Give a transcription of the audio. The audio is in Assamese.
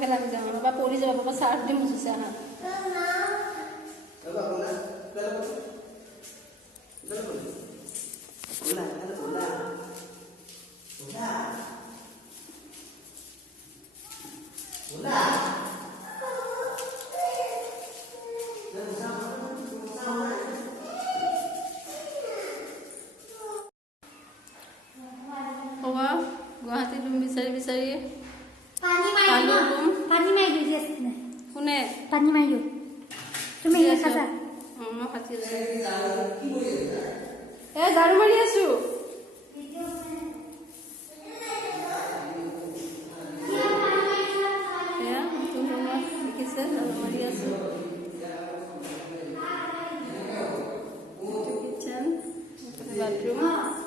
লাহে লাগি যাওঁ বা পৰি যাব বা চাৰ্ফ দি মুচিছে আহা গুৱাহাটী ৰুম বিচাৰি বিচাৰি পানী মাৰি দিও কোনে পানী মাৰি দিও তুমি খাজা মই খাতি আছো ঝাৰু মাৰি আছো দেখিছে ঝাৰু মাৰি আছো কিচেন বাথৰুম